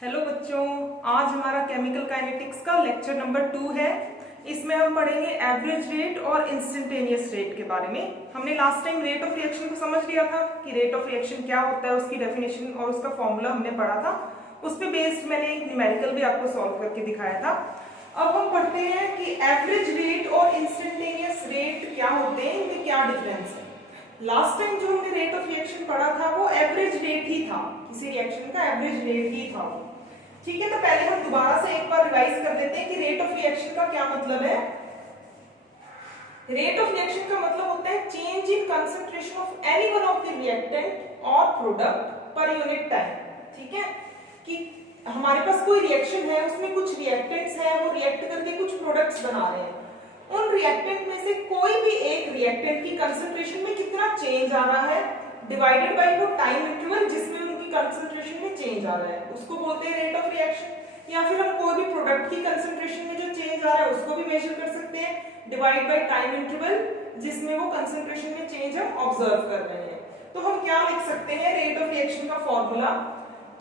Hello बच्चों, आज हमारा केमिकल काइनेटिक्स का लेक्चर नंबर 2 है। इसमें हम पढ़ेंगे एवरेज रेट और इंस्टेंटेनियस रेट के बारे में। हमने last time rate of reaction को समझ लिया था कि रेट ऑफ रिएक्शन क्या होता है, उसकी डेफिनेशन और उसका फॉर्मूला हमने पढ़ा था। उस पे बेस्ड मैंने एक न्यूमेरिकल भी आपको सॉल्व करके दिखाया था। अब हम पढ़ते हैं कि एवरेज रेट और इंस्टेंटेनियस रेट क्या होते हैं, इनमें क्या डिफरेंस है। लास्ट टाइम जो हमने रेट ऑफ रिएक्शन पढ़ा था वो एवरेज रेट ही था, किसी रिएक्शन का एवरेज रेट ही था। ठीक है, तो पहले हम दोबारा से एक बार रिवाइज कर देते हैं कि रेट ऑफ रिएक्शन का क्या मतलब है। रेट ऑफ रिएक्शन का मतलब होता है change in concentration of any one of the reactant और प्रोडक्ट पर यूनिट टाइम। ठीक है, कि हमारे पास कोई रिएक्शन है, उसमें कुछ रिएक्टेंट्स हैं, वो रिएक्ट करके कुछ प्रोडक्ट्स बना रहे हैं। उन रिएक्टेंट में से कोई भी एक रिएक्टेंट की कंसंट्रेशन में कितना चेंज आ रहा है डिवाइडेड बाय वो टाइम इंटरवल जिसमें उनकी कंसंट्रेशन में चेंज आ रहा है, उसको बोलते हैं रेट ऑफ रिएक्शन। या फिर हम कोई भी प्रोडक्ट की कंसंट्रेशन में जो चेंज आ रहा है उसको भी मेजर कर सकते हैं, डिवाइड बाय टाइम इंटरवल जिसमें वो कंसंट्रेशन में चेंज हम ऑब्जर्व कर रहे हैं। तो हम क्या लिख सकते हैं, रेट ऑफ रिएक्शन का formula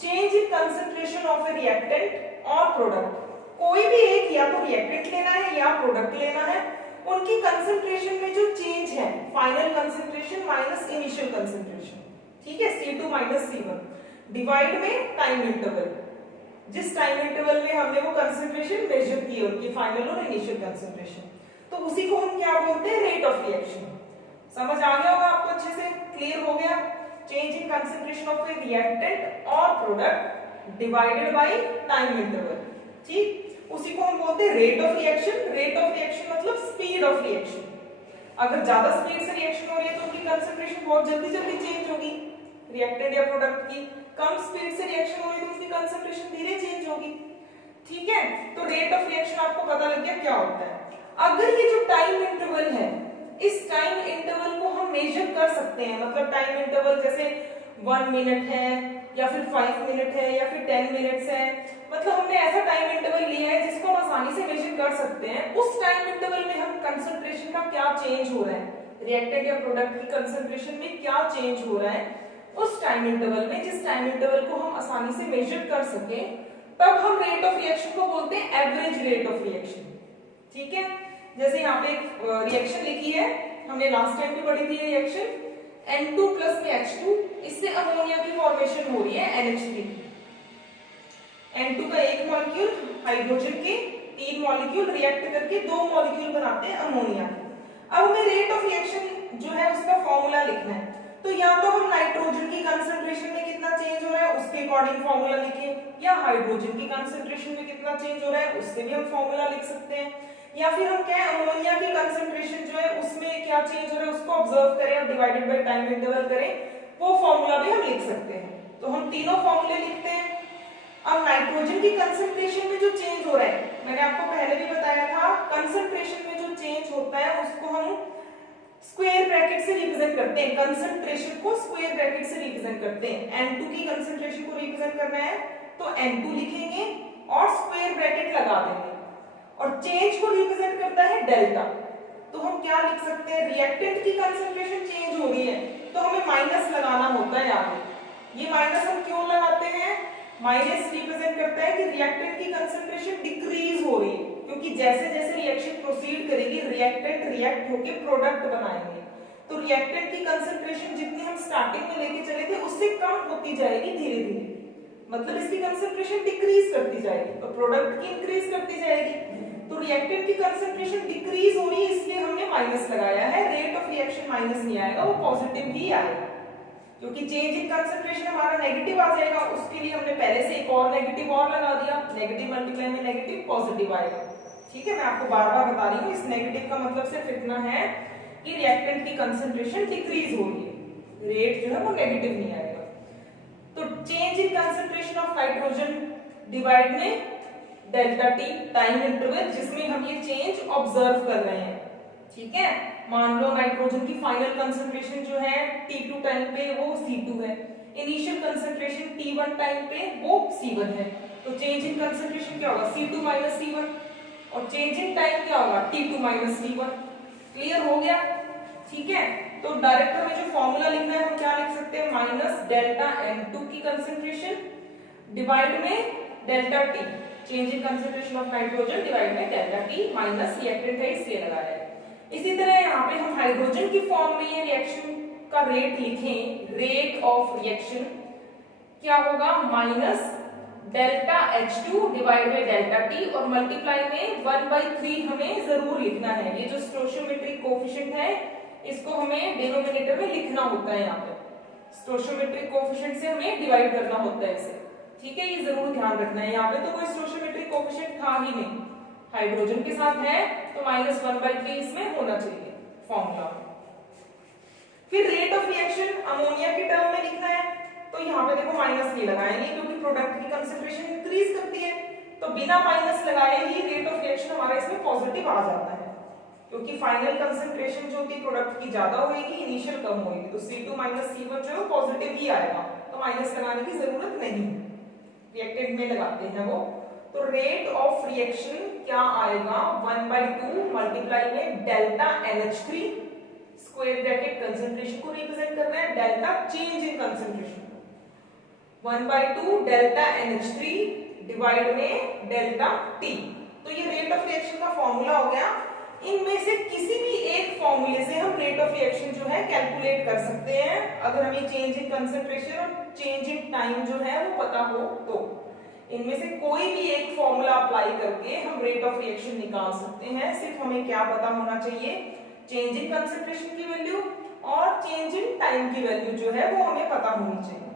change in concentration of a reactant और प्रोडक्ट। कोई भी एक या तो रिएक्टेंट लेना है या प्रोडक्ट लेना है, उनकी कंसंट्रेशन में जो चेंज है, final concentration minus initial concentration, ठीक है, C2 माइनस C1 डिवाइड में टाइम इंटरवल, जिस टाइम इंटरवल में हमने वो कंसंट्रेशन मेजर की है, उनकी फाइनल और इनिशियल कंसंट्रेशन, तो उसी को हम क्या बोलते हैं, रेट ऑफ रिएक्शन। समझ आ गया होगा आपको, अच्छे से क्लियर हो गया। Change in concentration of a reactant और product divided by time interval, ठीक, उसी को हम बोलते हैं rate of reaction. Rate of reaction मतलब स्पीड ऑफ रिएक्शन। अगर ज्यादा स्पीड से रिएक्शन हो रही है तो उनकी कंसंट्रेशन बहुत जल्दी जल्दी चेंज होगी रिएक्टेंट या प्रोडक्ट की। कम स्पीड से रिएक्शन हो रही है तो उसकी कंसंट्रेशन धीरे चेंज होगी। ठीक है, तो रेट ऑफ रिएक्शन आपको पता लग गया क्या होता है। अगर ये जो टाइम इंटरवल है, इस टाइम इंटरवल को हम मेजर कर सकते हैं, मतलब टाइम इंटरवल जैसे 1 मिनट है या फिर 5 मिनट है या फिर 10 मिनट्स है, मतलब हमने ऐसा टाइम इंटरवल लिया है जिसको हम आसानी से मेजर कर सकते हैं। उस टाइम इंटरवल में हम कंसंट्रेशन का क्या चेंज हो रहा है, रिएक्टेंट या प्रोडक्ट की कंसंट्रेशन में क्या चेंज हो रहा है, उस टाइम इंटरवल में, जिस टाइम इंटरवल को हम आसानी से मेजर कर सके, तब हम रेट ऑफ रिएक्शन को बोलते हैं एवरेज रेट ऑफ रिएक्शन। ठीक है, जैसे यहाँ पे एक रिएक्शन लिखी है, हमने लास्ट टाइम भी पढ़ी थी रिएक्शन, N2 प्लस में H2, इससे अमोनिया की फॉर्मेशन हो रही है NH3। N2 का एक मॉलिक्यूल हाइड्रोजन के 3 मॉलिक्यूल रिएक्ट करके 2 मॉलिक्यूल बनाते हैं अमोनिया। अब हमें रेट ऑफ रिएक्शन जो है उसका फॉर्मूला लिखना है, तो या तो हम नाइट्रोजन की कंसंट्रेशन में कितना चेंज हो रहा है उसके अकॉर्डिंग फॉर्मूला लिखें, या हाइड्रोजन की कंसंट्रेशन में कितना चेंज हो रहा है उससे भी हम फॉर्मूला लिख सकते हैं, या फिर हम क्या अमोनिया की कंसंट्रेशन जो है उसमें क्या चेंज हो रहा है उसको ऑब्जर्व करें और डिवाइडेड बाय टाइम इंटरवल करें, वो फॉर्मूला भी हम लिख सकते हैं। तो हम तीनों फॉर्मूले लिखते हैं। अब नाइट्रोजन की कंसंट्रेशन में जो चेंज हो रहा है, मैंने आपको पहले भी बताया था, कंसंट्रेशन में जो चेंज होता है उसको हम स्क्वायर ब्रैकेट से रिप्रेजेंट करते हैं, कंसंट्रेशन को स्क्वायर ब्रैकेट से रिप्रेजेंट करते हैं। N2 की कंसंट्रेशन को रिप्रेजेंट करना है तो N2 लिखेंगे और स्क्वायर ब्रैकेट लगा देंगे, और चेंज को रिप्रेजेंट करता है डेल्टा। तो हम क्या लिख सकते हैं, रिएक्टेंट की कंसंट्रेशन चेंज हो रही है तो हमें माइनस लगाना होता है आगे। ये माइनस हम क्यों लगाते हैं, माइनस रिप्रेजेंट करता है कि रिएक्टेंट की कंसंट्रेशन डिक्रीज हो रही है, क्योंकि जैसे जैसे रिएक्शन प्रोसीड करेगी रिएक्टेंट रिएक्ट होकर प्रोडक्ट बनाएंगे, तो रिएक्टेंट की कंसंट्रेशन जितनी हम स्टार्टिंग में लेके चले थे उससे कम होती जाएगी धीरे धीरे, मतलब इसकी कंसंट्रेशन डिक्रीज करती जाएगी और प्रोडक्ट की इंक्रीज करती जाएगी। तो रिएक्टेंट की कंसंट्रेशन डिक्रीज हो रही है इसलिए हमने माइनस लगाया है। रेट ऑफ रिएक्शन माइनस नहीं आएगा, वो पॉजिटिव ही आएगा, क्योंकि चेंज इन कंसंट्रेशन हमारा नेगेटिव आ जाएगा, उसके लिए हमने पहले से एक और नेगेटिव और लगा दिया, नेगेटिव मल्टीप्लाई में नेगेटिव पॉजिटिव आएगा। ठीक है, मैं आपको बार बार बता रही हूँ, इस नेगेटिव का मतलब सिर्फ इतना है कि रिएक्टेंट की कंसंट्रेशन डिक्रीज हो रही है, रेट जो है वो नेगेटिव नहीं आएगा। तो change in concentration of nitrogen divide में डेल्टा टी टाइम इंटरवल जिसमें हम ये चेंज ऑब्जर्व कर रहे हैं। ठीक है, मान लो नाइट्रोजन की फाइनल कंसंट्रेशन जो है T2 टाइम पे वो C2 है, इनिशियल कंसंट्रेशन T1 टाइम पे वो C1 है, तो चेंज इन कंसंट्रेशन क्या होगा, C2 माइनस C1, और चेंज इन टाइम क्या होगा, T2 माइनस T1। क्लियर हो गया। ठीक है, तो डायरेक्ट हमें जो फॉर्मूला लिखना है हम क्या लिख सकते हैं, माइनस डेल्टा N2 की कंसंट्रेशन डिवाइड में delta T, change in concentration of nitrogen divide by delta T minus reactant है इसलिए लगा रहे हैं। इसी तरह यहाँ पे हम हाइड्रोजन की फॉर्म में ये रिएक्शन का रेट लिखें, रेट ऑफ रिएक्शन क्या होगा minus delta H2 divide by delta T और मल्टीप्लाई में 1/3 हमें जरूर लिखना है। ये जो स्टोइचियोमेट्रिक कोएफिशिएंट है इसको हमें डिनोमिनेटर में लिखना होता है, यहाँ पे स्टोइचियोमेट्रिक कोएफिशिएंट से हमें डिवाइड करना होता है इसे, ठीक है, ये जरूर ध्यान रखना है। यहाँ पे तो कोई स्टोइचियोमेट्रिक कोएफिशिएंट था ही नहीं, हाइड्रोजन के साथ है तो -1/3 इसमें होना चाहिए फॉर्मूला में। फिर रेट ऑफ रिएक्शन अमोनिया के टर्म में लिखना है, तो यहाँ पे देखो माइनस नहीं लगाएंगे क्योंकि प्रोडक्ट की कंसंट्रेशन इंक्रीज करती है, तो बिना माइनस लगाए ही रेट ऑफ रिएक्शन हमारा इसमें पॉजिटिव आ जाता है, क्योंकि फाइनल कंसंट्रेशन जो थी प्रोडक्ट की ज्यादा होगी, इनिशियल कम होगी, तो C2 - C1 जो है पॉजिटिव ही आएगा, तो माइनस लगाने की जरूरत नहीं है, रिएक्टेंट में लगाते हैं वो। तो रेट ऑफ रिएक्शन क्या आएगा 1/2 मल्टीप्लाई में delta NH3 square bracket concentration को रिप्रेजेंट कर रहा है, delta change in concentration 1/2 delta NH3 divide में डेल्टा T। तो ये रेट ऑफ रिएक्शन का फॉर्मूला हो गया। इनमें से किसी भी एक फॉर्मूले से हम रेट ऑफ रिएक्शन जो है कैलकुलेट कर सकते हैं, अगर हमें चेंज इन कंसंट्रेशन और चेंज इन टाइम जो है वो पता हो तो। इनमें से कोई भी एक फॉर्मूला अप्लाई करके हम रेट ऑफ रिएक्शन निकाल सकते हैं, सिर्फ हमें क्या पता होना चाहिए, चेंज इन कंसंट्रेशन की वैल्यू और चेंज इन टाइम की वैल्यू जो है वो हमें पता होनी चाहिए।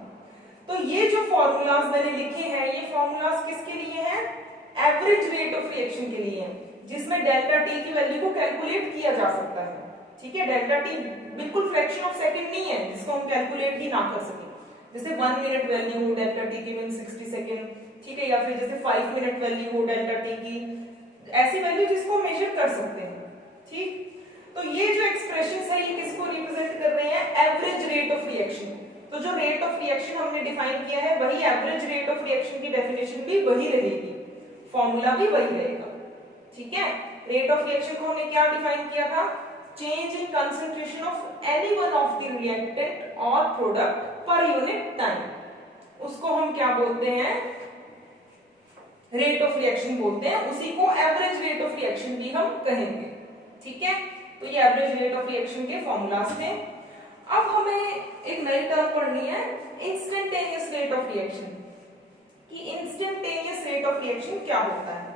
तो ये जो फॉर्मूलाज मैंने लिखे हैं ये फॉर्मूलाज किसके लिए हैं, एवरेज रेट ऑफ रिएक्शन के लिए हैं, जिसमें डेल्टा टी की वैल्यू को कैलकुलेट किया जा सकता है, ठीक है। डेल्टा टी बिल्कुल फ्रैक्शन ऑफ सेकंड नहीं है जिसको हम कैलकुलेट ही ना कर सके, जैसे 1 मिनट वैल्यू हो डेल्टा टी की मीन 60 सेकंड, ठीक है, या फिर जैसे 5 मिनट वैल्यू हो डेल्टा टी की, ऐसी वैल्यू जिसको मेजर कर सकते हैं, ठीक। तो ये जो एक्सप्रेशंस है ये किसको रिप्रेजेंट कर रहे हैं, एवरेज रेट ऑफ रिएक्शन। तो जो रेट ऑफ रिएक्शन हमने डिफाइन किया है वही एवरेज रेट ऑफ रिएक्शन की डेफिनेशन भी वही रहेगी, फॉर्मूला भी वही रहेगा, ठीक है। रेट ऑफ रिएक्शन को हमने क्या डिफाइन किया था, change in concentration of any one of the reactant और प्रोडक्ट पर यूनिट टाइम, उसको हम क्या बोलते हैं, रेट ऑफ रिएक्शन बोलते हैं, उसी को एवरेज रेट ऑफ रिएक्शन भी हम कहेंगे, ठीक है। तो ये एवरेज रेट ऑफ रिएक्शन के फॉर्मूलाज थे। अब हमें एक नई टर्म पढ़नी है, इंस्टेंटेनियस रेट ऑफ रिएक्शन, कि इंस्टेंटेनियस रेट ऑफ रिएक्शन क्या होता है।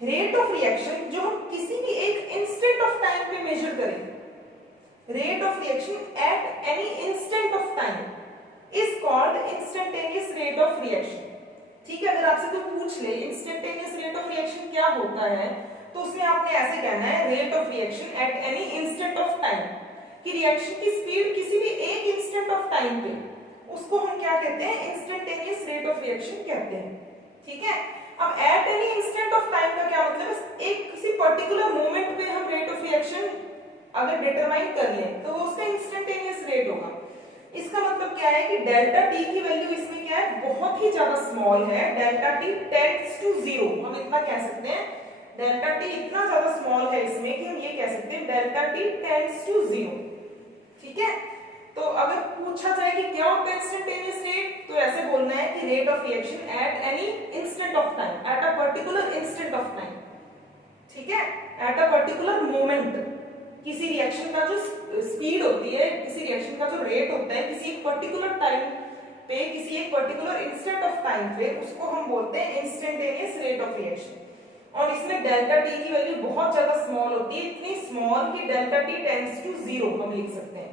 रेट ऑफ रिएक्शन जो हम किसी भी एक इंस्टेंट ऑफ टाइम पे मेजर करें, rate of reaction at any instant of time is called instantaneous rate of reaction, ठीक है। अगर आपसे कोई पूछ ले इंस्टेंटेनियस रेट ऑफ रिएक्शन क्या होता है, तो उसमें आपने ऐसे कहना है, rate of reaction at any instant of time, कि रिएक्शन की स्पीड किसी भी एक इंस्टेंट ऑफ टाइम पे, उसको हम क्या कहते हैं, इंस्टेंटेनियस रेट ऑफ रिएक्शन कहते हैं, ठीक है। अब at any instant of time का क्या मतलब है, एक किसी पर्टिकुलर मोमेंट पे हम रेट ऑफ रिएक्शन अगर डिटरमाइन कर लें तो वो उसका इंस्टेंटेनियस रेट होगा। इसका मतलब क्या है कि डेल्टा टी की वैल्यू इसमें क्या है, बहुत ही ज्यादा स्मॉल है, डेल्टा टी टेंड्स टू 0, हम इतना कह सकते हैं, डेल्टा टी इतना ज्यादा स्मॉल है इसमें कि हम ये कह सकते हैं डेल्टा टी टेंड्स टू 0, ठीक है। तो अगर पूछा जाए कि क्या होता है इंस्टेंटेनियस रेट, तो ऐसे बोलना है कि rate of reaction at any instant of time, at a particular instant of time, ठीक है, एट अ पर्टिकुलर मोमेंट, किसी रिएक्शन का जो स्पीड होती है, किसी रिएक्शन का जो रेट होता है किसी एक पर्टिकुलर टाइम पे, किसी एक पर्टिकुलर इंस्टेंट ऑफ टाइम पे, उसको हम बोलते हैं इंस्टेंटेनियस रेट ऑफ रिएक्शन। और इसमें डेल्टा टी की वैल्यू बहुत ज्यादा स्मॉल होती है, इतनी स्मॉल कि डेल्टा टी टेंड्स टू 0 हम लिख सकते हैं,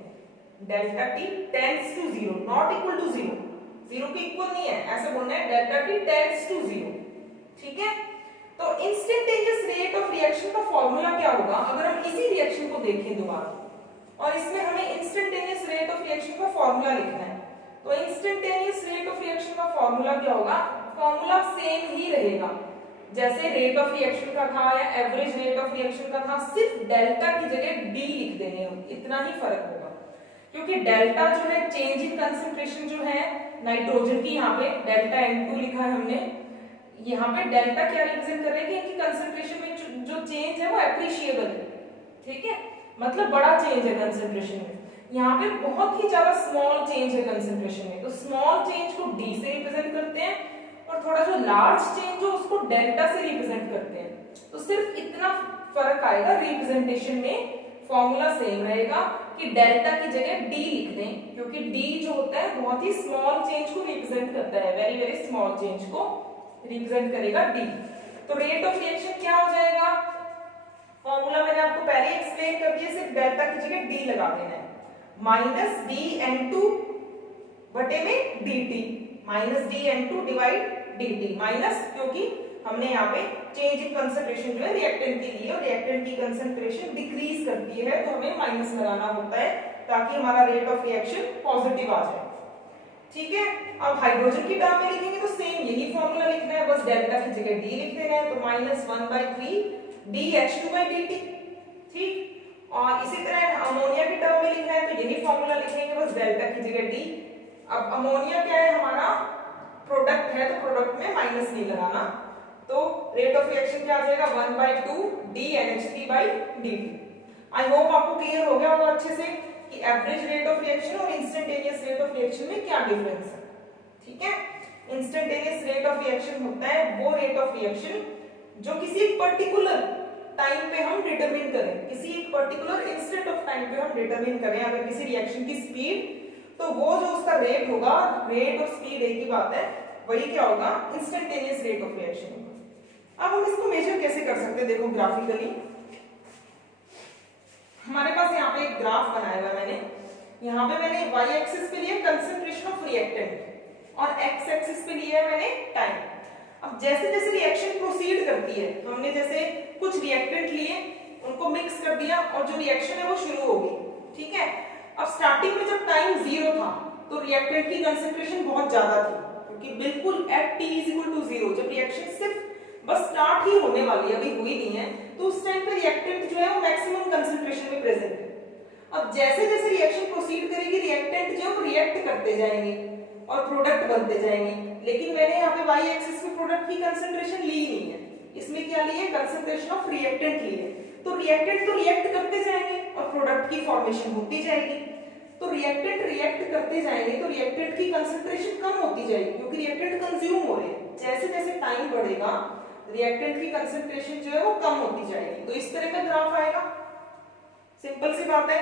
delta T tends to 0, not equal to 0, 0 के इक्वल नहीं है, ऐसे बोलना है डेल्टा टी टेंड्स टू 0, ठीक है। तो इंस्टेंटेनियस रेट ऑफ रिएक्शन का फॉर्मूला क्या होगा, अगर हम इसी रिएक्शन को देखें दोबारा और इसमें हमें इंस्टेंटेनियस रेट ऑफ रिएक्शन का फॉर्मूला लिखना है, तो इंस्टेंटेनियस रेट ऑफ रिएक्शन का फॉर्मूला क्या होगा, फॉर्मूला सेम ही रहेगा जैसे रेट ऑफ रिएक्शन का था या एवरेज रेट ऑफ रिएक्शन का था, सिर्फ डेल्टा की जगह डी लिख देंगे हम, इतना ही फर्क होगा, क्योंकि डेल्टा जो है चेंज इन कंसंट्रेशन जो है नाइट्रोजन की, यहाँ पे डेल्टा N2 लिखा है हमने, यहाँ पे डेल्टा क्या रिप्रेजेंट कर रहे हैं कि इनकी कंसंट्रेशन में जो चेंज है वो एप्रिशिएबल है, ठीक है, मतलब बड़ा चेंज है कंसंट्रेशन में, यहाँ पे बहुत ही ज्यादा स्मॉल चेंज है कंसंट्रेशन में, तो स्मॉल चेंज को डी से रिप्रेजेंट करते हैं और थोड़ा जो लार्ज चेंज हो उसको डेल्टा से रिप्रेजेंट करते हैं। तो सिर्फ इतना फर्क आएगा, रिप्रेजेंटेशन में फॉर्मूला सेम रहेगा कि डेल्टा की जगह डी लिख दें, क्योंकि डी जो होता है बहुत ही स्मॉल चेंज को रिप्रेजेंट करता है, वेरी वेरी स्मॉल चेंज को रिप्रेजेंट करेगा डी। तो रेट ऑफ रिएक्शन क्या हो जाएगा, फॉर्मूला मैंने आपको पहले ही एक्सप्लेन कर दिया, सिर्फ डेल्टा की जगह डी लगा देना है, माइनस डी एन टू बटे में D T, minus D N two divide D T, minus क्योंकि हमने यहाँ पे चेंज इन कंसंट्रेशन जो है रिएक्टेंट की ली है और रिएक्टेंट की कंसंट्रेशन डिक्रीज करती है, तो हमें माइनस लगाना होता है ताकि हमारा रेट ऑफ रिएक्शन पॉजिटिव आ जाए। ठीक है, अब हाइड्रोजन की टर्म में लिखेंगे तो सेम यही फॉर्मूला लिखना है, बस डेल्टा की जगह डी लिख देना है, तो माइनस 1/3 DH2/dt। ठीक, और इसी तरह अमोनिया की टर्म में लिखना है तो यही फॉर्मूला लिखेंगे, बस डेल्टा की जगह डी। अब अमोनिया क्या है, हमारा प्रोडक्ट है, तो प्रोडक्ट में माइनस नहीं लगाना, तो रेट ऑफ रिएक्शन क्या आ जाएगा 1/2 DNH3/dt। आई होप आपको क्लियर हो गया होगा अच्छे से कि एवरेज रेट ऑफ रिएक्शन और इंस्टेंटेनियस रेट ऑफ रिएक्शन में क्या डिफरेंस है। ठीक है, इंस्टेंटेनियस रेट ऑफ रिएक्शन होता है वो रेट ऑफ रिएक्शन जो किसी पर्टिकुलर टाइम पे हम डिटरमिन करें, किसी एक पर्टिकुलर इंस्टेंट ऑफ टाइम पे हम डिटरमिन करें अगर किसी रिएक्शन की स्पीड, तो वो जो उसका रेट होगा, रेट और स्पीड एक ही बात है, वही क्या होगा, इंस्टेंटेनियस रेट ऑफ रिएक्शन होगा। अब हम इसको मेजर कैसे कर सकते हैं, देखो ग्राफिकली हमारे पास यहाँ पे एक ग्राफ बनाया हुआ है मैंने, यहाँ पे मैंने y एक्सिस पे लिया कंसंट्रेशन ऑफ रिएक्टेंट और x एक्सिस पे लिया है मैंने टाइम। अब जैसे जैसे रिएक्शन प्रोसीड करती है, हमने जैसे कुछ रिएक्टेंट लिए, उनको मिक्स कर दिया और जो रिएक्शन है वो शुरू होगी। ठीक है, अब स्टार्टिंग में जब टाइम 0 था तो रिएक्टेंट की कंसंट्रेशन बहुत ज्यादा थी, क्योंकि बिल्कुल एट t = 0 जब रिएक्शन सिर्फ बस स्टार्ट ही होने वाली है, अभी हुई नहीं है, तो उस टाइम पे रिएक्टेंट जो है वो मैक्सिमम कंसंट्रेशन में प्रेजेंट है। अब जैसे जैसे रिएक्शन प्रोसीड करेगी, रिएक्टेंट जो है रिएक्ट करते जाएंगे और प्रोडक्ट बनते जाएंगे, लेकिन मैंने यहाँ पे y एक्सिस पे प्रोडक्ट की कंसंट्रेशन ली नहीं है, इसमें क्या ली है, कंसंट्रेशन ऑफ रिएक्टेंट ली है, तो रिएक्टेंट तो रिएक्ट करते जाएंगे और प्रोडक्ट की फॉर्मेशन होती जाएगी। तो रिएक्टेंट रिएक्ट करते जाएंगे तो रिएक्टेंट की कंसंट्रेशन कम होती जाएगी, क्योंकि रिएक्टेंट कंज्यूम हो रहे हैं। जैसे जैसे टाइम बढ़ेगा रिएक्टेंट की कंसंट्रेशन जो है वो कम होती जाएगी, तो इस तरह का ग्राफ आएगा। सिंपल सी बात है।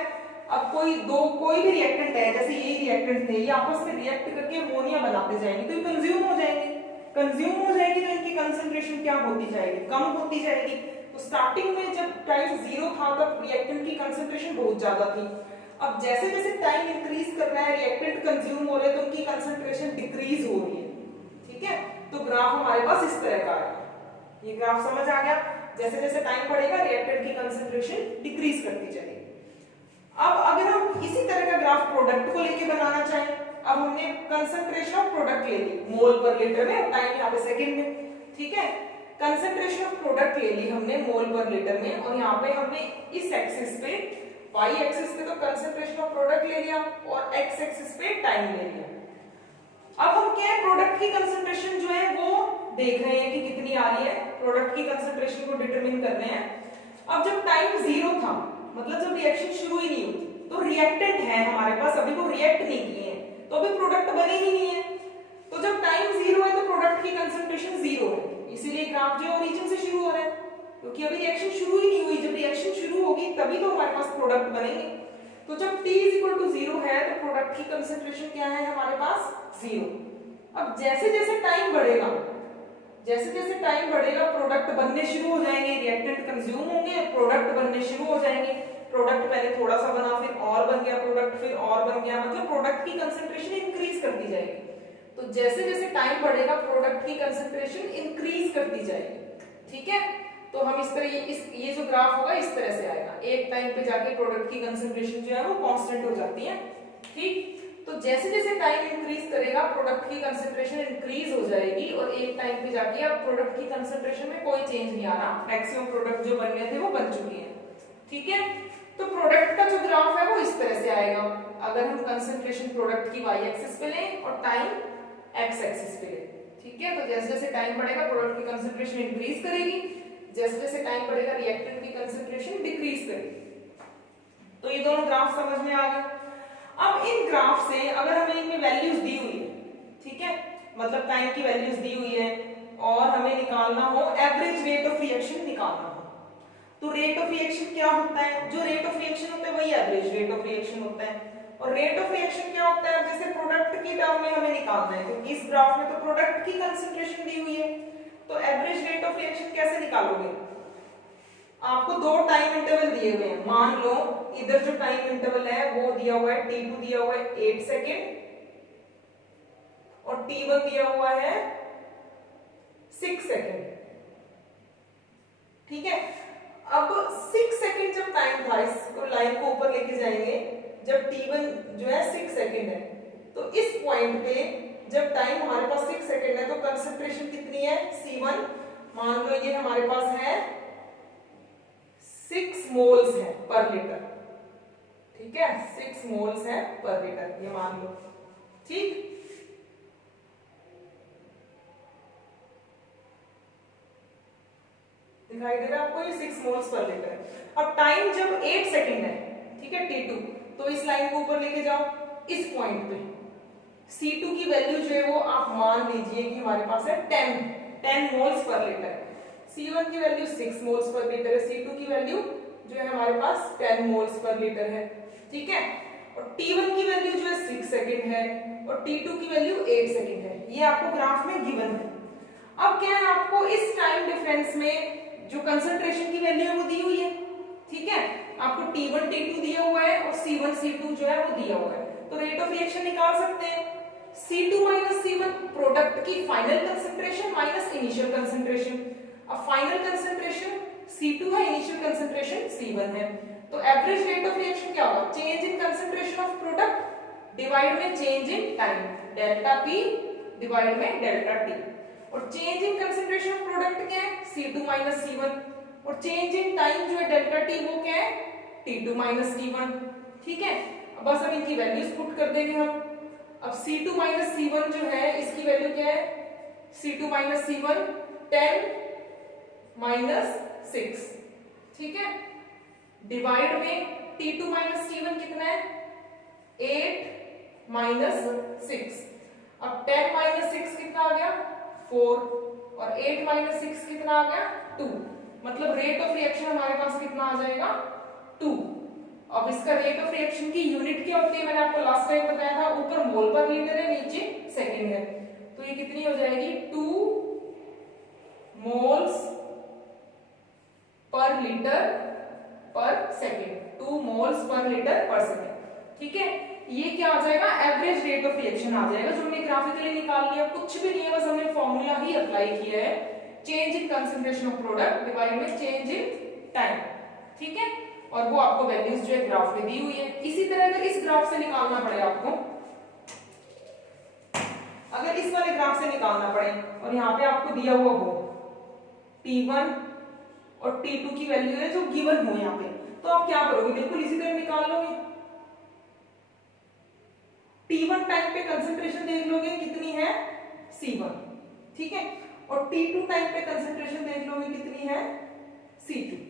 अब कोई भी रिएक्टेंट है, जैसे ये रिएक्टेंट थे, ये आपस में रिएक्ट करके अमोनिया बनाते जाएंगे, तो ये कंज्यूम हो जाएंगे तो इनकी कंसंट्रेशन क्या होती जाएगी, कम होती जाएगी। तो स्टार्टिंग में जब टाइम 0 था तब रिएक्टेंट की कंसंट्रेशन बहुत ज्यादा थी। अब जैसे जैसे टाइम इंक्रीज कर रहा है, रिएक्टेंट कंज्यूम हो रहे हैं, तो उनकी कंसंट्रेशन डिक्रीज हो रही है। ठीक है, तो ग्राफ हमारे पास इस तरह का है। ये ग्राफ समझ आ गया, जैसे जैसे टाइम बढ़ेगा रिएक्टेंट की कंसंट्रेशन डिक्रीज करती जाएगी। अब अगर हम इसी तरह का ग्राफ प्रोडक्ट को लेके बनाना चाहें, अब हमने कंसंट्रेशन ऑफ प्रोडक्ट ले ली मोल पर लीटर में और टाइम यहाँ पे सेकंड में। ठीक है, कंसंट्रेशन ऑफ प्रोडक्ट ले ली हमने मोल पर लीटर में, और यहाँ पे हमने इस एक्सिस पे, y एक्सिस पे तो कंसंट्रेशन ऑफ प्रोडक्ट ले लिया और x एक्सिस पे टाइम ले लिया। अब हम क्या है, प्रोडक्ट की कंसंट्रेशन जो है वो देख रहे हैं कि कितनी आ रही है, प्रोडक्ट की कंसंट्रेशन को डिटरमिन कर रहे हैं। अब जब टाइम 0 था, मतलब जब रिएक्शन शुरू ही नहीं हुई, तो रिएक्टेंट है हमारे पास, अभी वो रिएक्ट नहीं किए हैं, तो अभी प्रोडक्ट बने ही नहीं है। तो जब टाइम 0 है तो प्रोडक्ट की कंसंट्रेशन 0 है, इसीलिए ग्राफ जो ओरिजिन से शुरू हो रहा है, क्योंकि अभी रिएक्शन शुरू ही नहीं हुई। जब रिएक्शन शुरू होगी तभी तो हमारे पास प्रोडक्ट बनेंगे। तो जब t = 0 है तो प्रोडक्ट की कंसंट्रेशन क्या है हमारे पास, 0। अब जैसे जैसे टाइम बढ़ेगा, प्रोडक्ट बनने शुरू हो जाएंगे, रिएक्टेंट कंज्यूम होंगे, प्रोडक्ट बनने शुरू हो जाएंगे। प्रोडक्ट पहले थोड़ा सा बना, फिर और बन गया प्रोडक्ट, फिर और बन गया, मतलब प्रोडक्ट की कंसंट्रेशन इंक्रीज करती जाएगी। तो जैसे जैसे टाइम बढ़ेगा प्रोडक्ट की कंसंट्रेशन इंक्रीज करती जाएगी। ठीक है, तो हम इस तरह ये जो ग्राफ होगा इस तरह से आएगा, एक टाइम पे जाके प्रोडक्ट की कंसंट्रेशन जो है वो कांस्टेंट हो जाती है। ठीक, तो जैसे जैसे टाइम इंक्रीज करेगा प्रोडक्ट की कंसंट्रेशन इंक्रीज हो जाएगी, और एक टाइम पे जाके अब प्रोडक्ट की कंसंट्रेशन में कोई चेंज नहीं आ रहा, मैक्सिमम प्रोडक्ट जो बनने थे वो बन चुके हैं। ठीक है, तो प्रोडक्ट का जो ग्राफ है वो इस तरह से आएगा, अगर हम कंसंट्रेशन प्रोडक्ट की y एक्सिस पे लें और टाइम x एक्सिस पे लें। ठीक है, तो जैसे जैसे टाइम बढ़ेगा प्रोडक्ट की कंसंट्रेशन इंक्रीज करेगी, जैसे जैसे टाइम बढ़ेगा रिएक्टेंट की कंसंट्रेशन डिक्रीज करेगी। तो ये दोनों ग्राफ समझ में आ गए। अब इन ग्राफ से अगर हमें इनमें वैल्यूज दी हुई है, ठीक है, मतलब टाइम की वैल्यूज दी हुई है और हमें निकालना हो एवरेज रेट ऑफ रिएक्शन निकालना हो, तो रेट ऑफ रिएक्शन क्या होता है, जो रेट ऑफ रिएक्शन होता है वही एवरेज रेट ऑफ रिएक्शन होता है। और रेट ऑफ रिएक्शन क्या होता है, जैसे प्रोडक्ट की टर्म में हमें निकालना है, क्योंकि इस ग्राफ में तो प्रोडक्ट की कंसंट्रेशन दी हुई है, तो एवरेज रेट ऑफ रिएक्शन कैसे निकालोगे, आपको दो टाइम इंटरवल दिए हुए हैं, मान लो इधर जो टाइम इंटरवल है वो दिया हुआ है t2 दिया हुआ है 8 सेकेंड और t1 दिया हुआ है 6 सेकेंड, ठीक है। अब 6 सेकेंड जब टाइम था, इसको लाइन को ऊपर लेके जाएंगे, जब t1 जो है 6 सेकेंड है, तो इस पॉइंट पे जब टाइम हमारे पास 6 सेकेंड है तो कंसंट्रेशन कितनी है C1, मान लो ये हमारे पास है 6 मोल्स है पर लीटर, ठीक है, 6 मोल्स है पर लीटर, ये मान लो, ठीक। दिखाई दे रहा है आपको, ये 6 मोल्स पर लीटर है। अब टाइम जब 8 सेकेंड है, ठीक है, t2, तो इस लाइन को ऊपर लेके जाओ, इस पॉइंट पे C2 की वैल्यू जो है वो आप मान लीजिए कि हमारे पास है 10 मोल्स पर लीटर, C1 की वैल्यू 6 मोल्स पर लीटर है, C2 की वैल्यू जो है हमारे पास 10 मोल्स पर लीटर है, ठीक है। और T1 की वैल्यू जो है 6 सेकेंड है और T2 की वैल्यू 8 सेकेंड है, ये आपको ग्राफ में गिवन है। अब क्या है, आपको इस टाइम डिफरेंस में जो कंसंट्रेशन की वैल्यू है वो दी हुई है, ठीक है, आपको T1 T2 दिया हुआ है और C1 C2 जो है वो दिया हुआ है, तो रेट ऑफ रिएक्शन निकाल सकते हैं। C2 माइनस C1 प्रोडक्ट की final concentration minus initial concentration, अब फाइनल कंसंट्रेशन C2 है, इनिशियल कंसंट्रेशन C1 है, तो एवरेज रेट ऑफ रिएक्शन क्या होगा, change in concentration of product divide में change in time, delta P divide में delta T, और change in concentration of product क्या है C2 माइनस C1, और चेंज इन टाइम जो है डेल्टा T वो क्या है T2 माइनस T1, ठीक है। अब बस अब इनकी वैल्यूज पुट कर देंगे हम। अब C2 माइनस C1 जो है इसकी वैल्यू क्या है, C2 माइनस C1 10 माइनस 6, ठीक है, डिवाइड में T2 माइनस T1 कितना है 8 माइनस 6, अब 10 माइनस 6 कितना आ गया 4 और 8 माइनस 6 कितना आ गया 2, मतलब रेट ऑफ रिएक्शन हमारे पास कितना आ जाएगा 2। अब इसका रेट ऑफ रिएक्शन की यूनिट क्या होती है, मैंने आपको लास्ट टाइम बताया था, ऊपर मोल पर लीटर है नीचे सेकेंड है, तो ये कितनी हो जाएगी 2 मोल्स पर लीटर पर सेकेंड, 2 मोल्स पर लीटर पर सेकेंड, ठीक है। ये क्या आ जाएगा, एवरेज रेट ऑफ रिएक्शन आ जाएगा, जो हमने ग्राफिकली निकाल लिया, कुछ भी नहीं है, बस हमने फॉर्मूला ही अप्लाई किया है, change in concentration of product divide में चेंज इन टाइम, ठीक है, और वो आपको वैल्यूज जो है ग्राफ में दी हुई है। इसी तरह अगर इस ग्राफ से निकालना पड़े आपको, अगर इस वाले ग्राफ से निकालना पड़े और यहाँ पे आपको दिया हुआ हो T1 और T2 की वैल्यू है जो गिवन हो यहाँ पे, तो आप क्या करोगे, बिल्कुल इसी तरह निकाल लोगे। T1 टाइम पे कंसंट्रेशन देख लोगे कितनी है C1, ठीक है, और T2 टाइम पे कंसंट्रेशन देख लोगे कितनी है C2,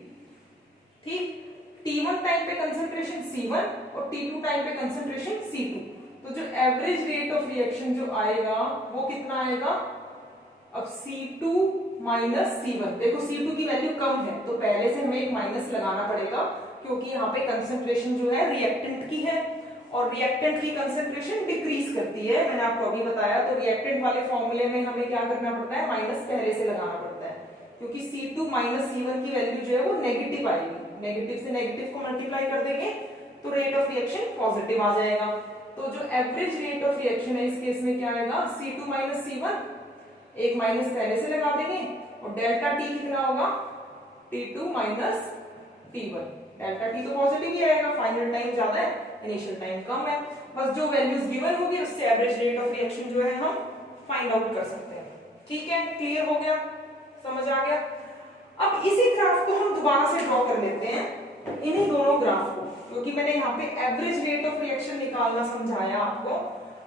ठीक। T1 टाइम पे कंसंट्रेशन C1 और T2 टाइम पे कंसंट्रेशन C2, तो जो एवरेज रेट ऑफ रिएक्शन जो आएगा वो कितना आएगा, अब C2 माइनस C1, देखो C2 की वैल्यू कम है तो पहले से हमें एक माइनस लगाना पड़ेगा, क्योंकि यहाँ पे कंसंट्रेशन जो है रिएक्टेंट की है और रिएक्टेंट की कंसंट्रेशन डिक्रीज करती है, मैंने आपको अभी बताया, तो रिएक्टेंट वाले फॉर्मूले में हमें क्या करना पड़ता है, माइनस पहले से लगाना पड़ता है, क्योंकि C2 माइनस C1 की वैल्यू जो है वो नेगेटिव आएगी, नेगेटिव से नेगेटिव को मल्टीप्लाई कर देंगे तो रेट ऑफ रिएक्शन पॉजिटिव आ जाएगा। तो जो एवरेज रेट ऑफ रिएक्शन है इस केस में क्या आएगा, C2 माइनस C1, एक माइनस पहले से लगा देंगे और डेल्टा T कितना होगा T2 minus T1, delta T तो पॉजिटिव ही आएगा, फाइनल टाइम ज्यादा है इनिशियल टाइम कम है, बस जो वैल्यूज गिवन होगी उससे एवरेज रेट ऑफ रिएक्शन जो है हम फाइंड आउट कर सकते हैं, ठीक है, क्लियर हो गया, समझ आ गया। अब इसी ग्राफ को हम दोबारा से ड्रॉ कर लेते हैं, इन्हीं दोनों ग्राफ को, क्योंकि मैंने यहाँ पे एवरेज रेट ऑफ रिएक्शन निकालना समझाया आपको,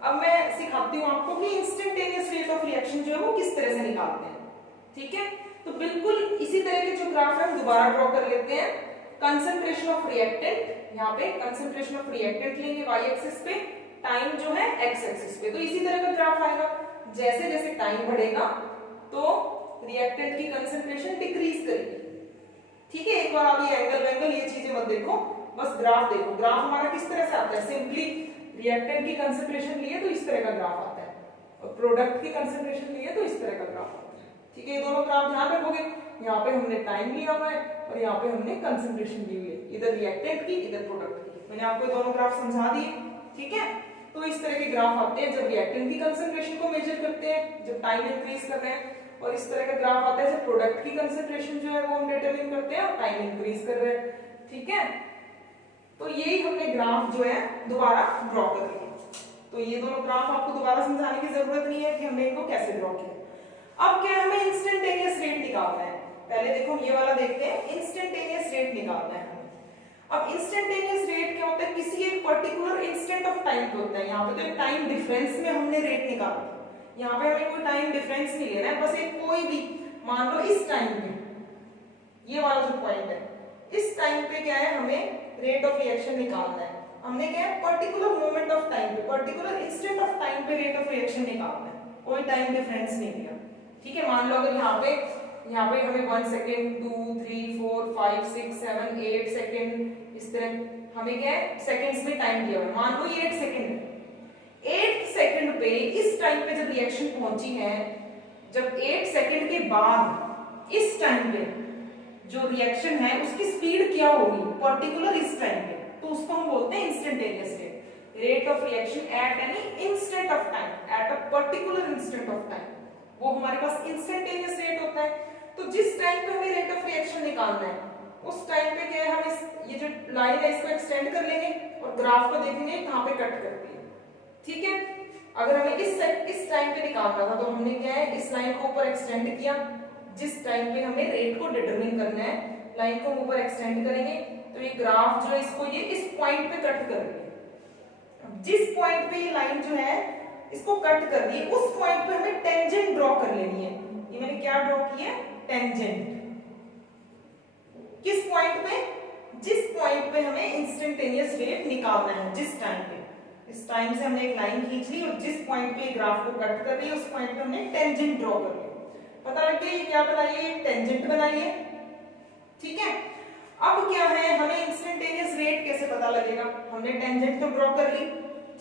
अब मैं सिखाती हूँ आपको कि इंस्टेंटेनियस रेट ऑफ रिएक्शन जो है वो किस तरह से निकालते हैं, ठीक है। तो बिल्कुल इसी तरह के जो ग्राफ है हम दोबारा ड्रॉ कर लेते हैं। कंसंट्रेशन ऑफ रिएक्टेंट, यहाँ पे कंसंट्रेशन ऑफ रिएक्टेंट लेंगे y एक्सिस पे, टाइम जो है x एक्सिस पे, तो इसी तरह का ग्राफ आएगा। जैसे जैसे टाइम बढ़ेगा तो रिएक्टेंट की कंसंट्रेशन डिक्रीज करेगी। ठीक है, एक बार आप ये एंगल वेंगल ये चीजें मत देखो, बस ग्राफ देखो। ग्राफ हमारा किस तरह से आता है, सिंपली रिएक्टेंट की कंसंट्रेशन लिए तो इस तरह का ग्राफ आता है, और प्रोडक्ट की कंसंट्रेशन लिए तो इस तरह का ग्राफ आता है। ठीक है, ये दोनों ग्राफ ध्यान रखोगे, यहाँ पे हमने टाइम लिया हुआ है और यहाँ पे हमने कंसंट्रेशन ली हुई है, इधर रिएक्टेंट की इधर प्रोडक्ट की। मैंने आपको दोनों ग्राफ समझा दिए। ठीक है, तो इस तरह के ग्राफ आते हैं जब रिएक्टेंट की कंसंट्रेशन को मेजर करते हैं, जब टाइम इंक्रीज कर रहे हैं, और इस तरह का ग्राफ आता है जब प्रोडक्ट की कंसंट्रेशन जो है वो हम डिटरमाइन करते हैं और टाइम इंक्रीज कर रहे हैं। ठीक है, तो यही हमने ग्राफ जो है दोबारा ड्रॉ कर लिया। तो ये दोनों ग्राफ आपको दोबारा समझाने की जरूरत नहीं है कि हमने इनको कैसे ड्रॉ किया। अब क्या हमें इंस्टेंटेनियस रेट निकालना है। पहले देखो ये वाला देखते हैं, इंस्टेंटेनियस रेट निकालना है। अब इंस्टेंटेनियस रेट क्या होता है, किसी एक पर्टिकुलर इंस्टेंट ऑफ टाइम पे होता है। यहाँ पे तो एक टाइम डिफरेंस में हमने रेट निकाला, यहाँ पे हमें कोई टाइम डिफरेंस नहीं लेना है, बस एक कोई भी मान लो इस टाइम पे, ये वाला जो पॉइंट है, इस टाइम पे क्या है हमें रेट ऑफ रिएक्शन निकालना है। हमने क्या है पर्टिकुलर मोमेंट ऑफ टाइम पे, पर्टिकुलर इंस्टेंट ऑफ टाइम पे रेट ऑफ रिएक्शन निकालना है, कोई टाइम डिफरेंस नहीं लिया। ठीक है, मान लो अगर यहाँ पे हमें 1 सेकेंड 2 3 4 5 6 7 8 सेकेंड, इस तरह हमें क्या है सेकेंड्स में टाइम दिया हुआ है, मान लो ये 8 सेकेंड है। 8 सेकेंड पे इस टाइम पे जब रिएक्शन पहुंची है, जब 8 सेकेंड के बाद इस टाइम पे जो रिएक्शन है उसकी स्पीड क्या होगी पर्टिकुलर इस टाइम पे, तो उसको हम बोलते हैं instantaneous rate, rate of reaction at any instant of time, at a particular instant of time, वो हमारे पास इंस्टेंटेनियस रेट होता है। तो जिस टाइम पे हमें रेट ऑफ रिएक्शन निकालना है उस टाइम पे क्या है, हम ये जो लाइन है इसको एक्सटेंड कर लेंगे और ग्राफ को देखेंगे कहां पे कट करती है। ठीक है, अगर हमें इस टाइम पे निकालना था तो हमने क्या है इस लाइन को ऊपर एक्सटेंड किया, जिस टाइम पे हमें रेट को डिटरमाइन करना है लाइन को ऊपर एक्सटेंड करेंगे, तो ये ग्राफ जो है इसको ये इस पॉइंट पे कट कर रही है। जिस पॉइंट पे ये लाइन जो है इसको कट कर रही है उस पॉइंट पे हमें टेंजेंट ड्रॉ कर लेनी है। ये मैंने क्या ड्रॉ किया है, टेंजेंट। किस पॉइंट पे, जिस पॉइंट पे हमें इंस्टेंटेनियस रेट निकालना है, जिस टाइम पे, इस टाइम से हमने एक लाइन खींच ली और जिस पॉइंट पे ग्राफ को कट कर रही है उस पॉइंट पे हमने टेंजेंट ड्रॉ कर लिया। पता लग गया ये क्या बनाई है, टेंजेंट बनाई है। ठीक है, अब क्या है हमें इंस्टेंटेनियस रेट कैसे पता लगेगा, हमने टेंजेंट तो ड्रॉ कर ली।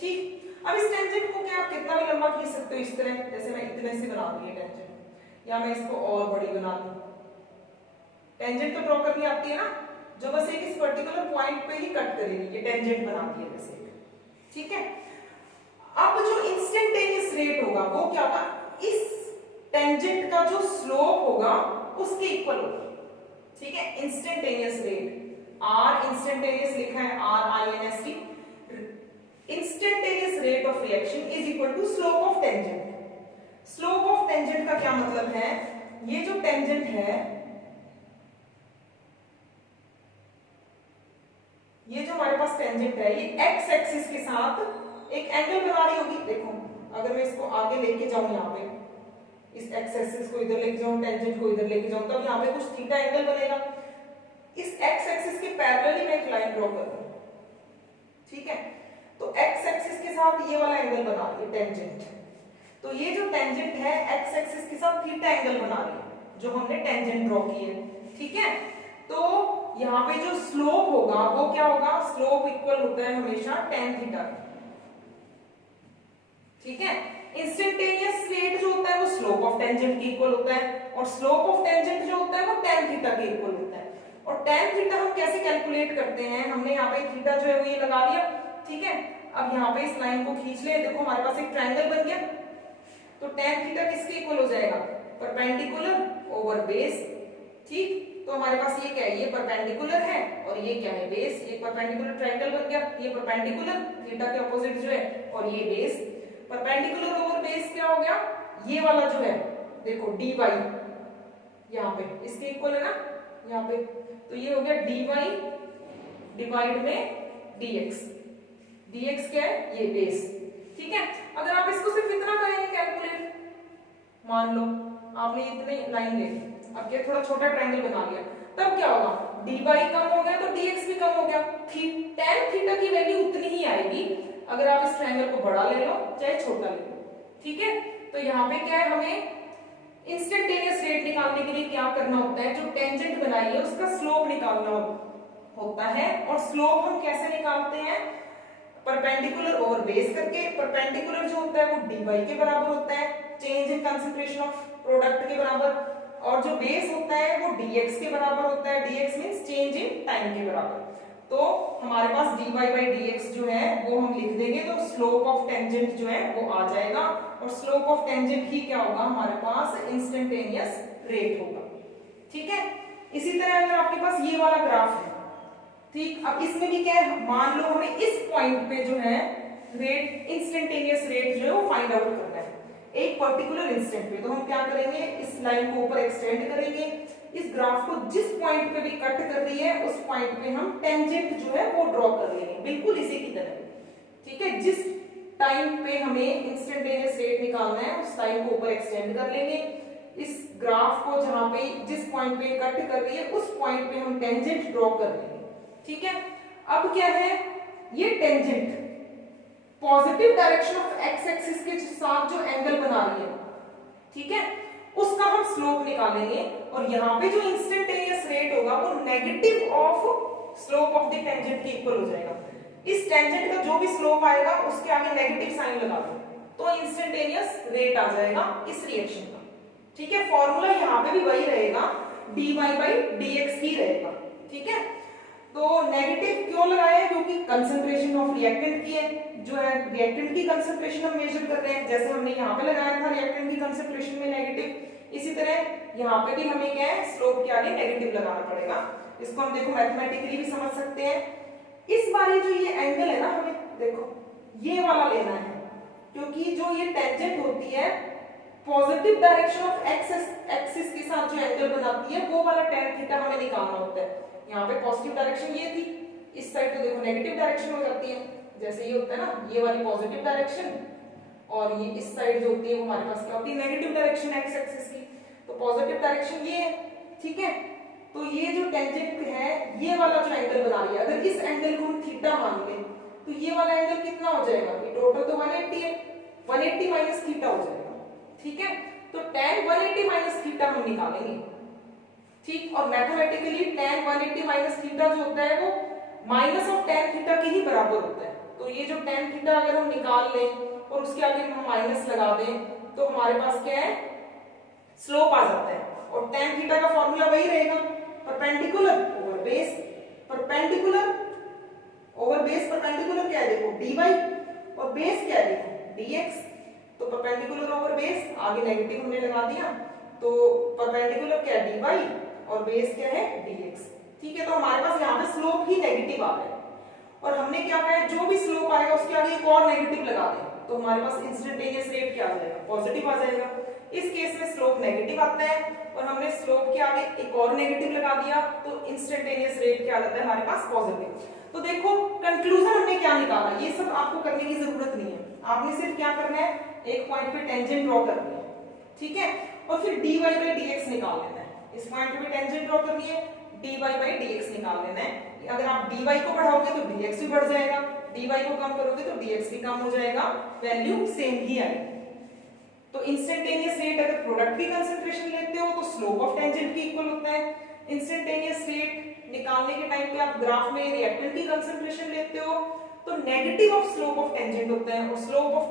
ठीक, अब इस टेंजेंट को क्या आप कितना भी लंबा खींच सकते हो, इस तरह, जैसे मैं इतने से बना दी है टेंजेंट, या मैं इसको और बड़ी बना दूं। टेंजेंट तो ड्रॉ करनी आती है ना, जो बस एक इस पर्टिकुलर पॉइंट पे ही कट करेगी, ये टेंजेंट बनाती है वैसे। ठीक है, अब जो इंस्टेंटेनियस रेट होगा वो क्या होगा, इस टेंजेंट का जो स्लोप होगा उसके इक्वल होगा। ठीक है, इंस्टेंटेनियस रेट, आर इंस्टेंटेनियस लिखा है RINST, instantaneous rate of reaction is equal to slope of tangent. Slope of tangent का क्या मतलब है, ये जो टेंजेंट है, ये जो हमारे पास टेंजेंट है, ये एक्स एक्सिस के साथ एक एंगल बना रही होगी। देखो अगर मैं इसको आगे लेके जाऊं, यहाँ पे इस एक्स एक्सिस को इधर लेके जाऊं, टेंजेंट को इधर लेके जाऊं, तब यहाँ पे कुछ थीटा एंगल बनेगा। इस एक्स एक्सिस के पैरेलल ही मैं एक लाइन ड्रॉ कर रहा हूं। ठीक है, तो एक्स एक्सिस के साथ ये वाला एंगल बना रही है टेंजेंट, तो ये जो टेंजेंट है एक्स एक्सिस के साथ थीटा एंगल बना रही है जो हमने टेंजेंट ड्रॉ की है। ठीक है, तो यहाँ पे जो स्लोप होगा वो क्या होगा, स्लोप इक्वल होता है हमेशा tan थीटा। ठीक है, इंस्टेंटेनियस रेट जो होता है वो स्लोप ऑफ टेंजेंट के इक्वल होता है, और स्लोप ऑफ टेंजेंट जो होता है वो tan थीटा के इक्वल होता है। और tan थीटा हम कैसे कैलकुलेट करते हैं, हमने यहाँ पे थीटा जो है वो ये लगा लिया। ठीक है, अब यहाँ पे इस लाइन को खींच ले, देखो हमारे पास एक ट्रायंगल बन गया, तो tan थीटा किसके इक्वल हो जाएगा, परपेंडिकुलर ओवर बेस। ठीक, तो हमारे पास ये क्या है, ये परपेंडिकुलर है और ये क्या है, बेस। ये परपेंडिकुलर ट्रायंगल बन गया, ये परपेंडिकुलर थीटा के ऑपोजिट जो है, और ये बेस। परपेंडिकुलर ओवर बेस क्या हो गया, ये वाला जो है देखो dy यहाँ पे इसके इक्वल है ना यहाँ पे, तो ये हो गया dy डिवाइड में dx। dx क्या है, ये बेस। ठीक है, अगर आप इसको सिर्फ इतना करेंगे कैलकुलेट, मान लो आपने इतनी लाइन ले ली, अब क्या थोड़ा छोटा ट्रायंगल बना लिया, तब क्या होगा, dy कम हो गया तो dx भी कम हो गया। tan थीटा की वैल्यू उतनी ही आएगी अगर आप इस ट्रायंगल को बड़ा ले लो चाहे छोटा ले लो। ठीक है, तो यहाँ पे क्या है, हमें इंस्टेंटेनियस रेट निकालने के लिए क्या करना होता है, जो टेंजेंट बनाई है उसका स्लोप निकालना होता है। और स्लोप हम कैसे निकालते हैं, परपेंडिकुलर ओवर बेस करके। परपेंडिकुलर जो होता है वो dy के बराबर होता है, change in concentration of product के बराबर, और जो बेस होता है वो dx के बराबर होता है, dx means change in time के बराबर। तो हमारे पास dy by dx जो है वो हम लिख देंगे, तो स्लोप ऑफ टेंजेंट जो है वो आ जाएगा, और स्लोप ऑफ टेंजेंट ही क्या होगा हमारे पास, इंस्टेंटेनियस रेट होगा। ठीक है, इसी तरह अगर आपके पास ये वाला ग्राफ है, ठीक, अब इसमें भी क्या है, मान लो हमें इस पॉइंट पे जो है रेट, इंस्टेंटेनियस रेट जो है वो फाइंड आउट करना है एक पर्टिकुलर इंस्टेंट पे। तो हम क्या करेंगे, इस लाइन को ऊपर एक्सटेंड करेंगे, इस ग्राफ को जिस पॉइंट पे भी कट कर रही है उस पॉइंट पे हम टेंजेंट जो है वो ड्रॉ कर लेंगे, बिल्कुल इसी की तरह। ठीक है, जिस टाइम पे हमें इंस्टेंटेनियस रेट निकालना है उस टाइम को ऊपर एक्सटेंड कर लेंगे, इस ग्राफ को जहां पे जिस पॉइंट पे कट कर रही है उस पॉइंट पे हम टेंजेंट ड्रॉ कर लेंगे। ठीक है, अब क्या है, ये tangent positive direction of x axis के साथ जो एंगल बना रही है, ठीक है, उसका हम स्लोप निकालेंगे, और यहाँ पे जो इंस्टेंटेनियस रेट होगा वो negative of slope of the tangent के इक्वल हो जाएगा। इस टेंजेंट का जो भी स्लोप आएगा उसके आगे नेगेटिव साइन लगा दो, तो इंस्टेंटेनियस रेट आ जाएगा इस रिएक्शन का। ठीक है, फॉर्मूला यहाँ पे भी वही रहेगा, dy by dx ही रहेगा। ठीक है, तो नेगेटिव क्यों लगाया है, क्योंकि कंसंट्रेशन ऑफ रिएक्टेंट की है, जो है रिएक्टेंट की कंसंट्रेशन हम मेजर कर रहे हैं, जैसे हमने यहाँ पे लगाया था रिएक्टेंट की कंसंट्रेशन में नेगेटिव, इसी तरह यहाँ पे भी हमें क्या है, स्लोप के आगे नेगेटिव लगाना पड़ेगा। इसको हम देखो मैथमेटिकली भी समझ सकते हैं। इस बार जो ये एंगल है ना, हमें देखो ये वाला लेना है, क्योंकि जो ये टेंजेंट होती है पॉजिटिव डायरेक्शन ऑफ एक्सिस के साथ जो एंगल बनाती है वो वाला tan थीटा हमें निकालना होता है। यहाँ पे पॉजिटिव डायरेक्शन ये थी, इस साइड तो देखो नेगेटिव डायरेक्शन हो जाती है, जैसे ये होता है ना, ये वाली पॉजिटिव डायरेक्शन, और ये इस साइड जो होती है वो हमारे पास क्या होती है, नेगेटिव डायरेक्शन एक्स एक्सिस की। तो पॉजिटिव डायरेक्शन ये है, ठीक है, तो ये जो टेंजेंट है ये वाला जो एंगल बना रही है, अगर इस एंगल को हम थीटा मान लें तो ये वाला एंगल कितना हो जाएगा, ये टोटल तो 180 है, 180 माइनस थीटा हो जाएगा। ठीक है, तो tan 180 माइनस थीटा हम निकालेंगे। ठीक, और मैथमेटिकली tan 180 माइनस थीटा जो होता है वो माइनस ऑफ tan थीटा के ही बराबर होता है। तो ये जो tan थीटा अगर हम निकाल लें और उसके आगे हम माइनस लगा दें तो हमारे पास क्या है, स्लोप आ जाता है। और tan थीटा का फॉर्मूला वही रहेगा, perpendicular over base, perpendicular over base, perpendicular क्या है देखो dy, और बेस क्या है देखो dx। तो परपेंडिकुलर ओवर बेस, आगे नेगेटिव हमने लगा दिया, तो परपेंडिकुलर क्या है dy और बेस क्या है dx। ठीक है, तो हमारे पास यहाँ पे स्लोप ही नेगेटिव आ गया, और हमने क्या कहा है, जो भी स्लोप आएगा उसके आगे एक और नेगेटिव लगा दें तो हमारे पास इंस्टेंटेनियस रेट क्या आ जाएगा, पॉजिटिव आ जाएगा। इस केस में स्लोप नेगेटिव आता है और हमने स्लोप के आगे एक और नेगेटिव लगा दिया तो इंस्टेंटेनियस रेट क्या आ जाता है हमारे पास, पॉजिटिव। तो देखो कंक्लूजन हमने क्या निकाला, ये सब आपको करने की जरूरत नहीं है, आपने सिर्फ क्या करना है, एक पॉइंट पे टेंजेंट ड्रॉ करनी है, ठीक है, और फिर dy by dx निकाल लेना है। इस पॉइंट पे भी टेंजेंट ड्रॉ करनी है, dy by dx निकाल लेना है। अगर आप dy को बढ़ाओगे तो dx भी बढ़ जाएगा, dy को कम करोगे तो dx भी कम हो जाएगा, वैल्यू सेम ही आएगी। तो इंस्टेंटेनियस रेट अगर प्रोडक्ट की कंसंट्रेशन लेते हो तो स्लोप ऑफ टेंजेंट के इक्वल होता है। इंस्टेंटेनियस रेट निकालने के टाइम पे आप ग्राफ में रिएक्टेंट की कंसंट्रेशन लेते हो तो negative of slope of tangent होता है, और स्लोप ऑफ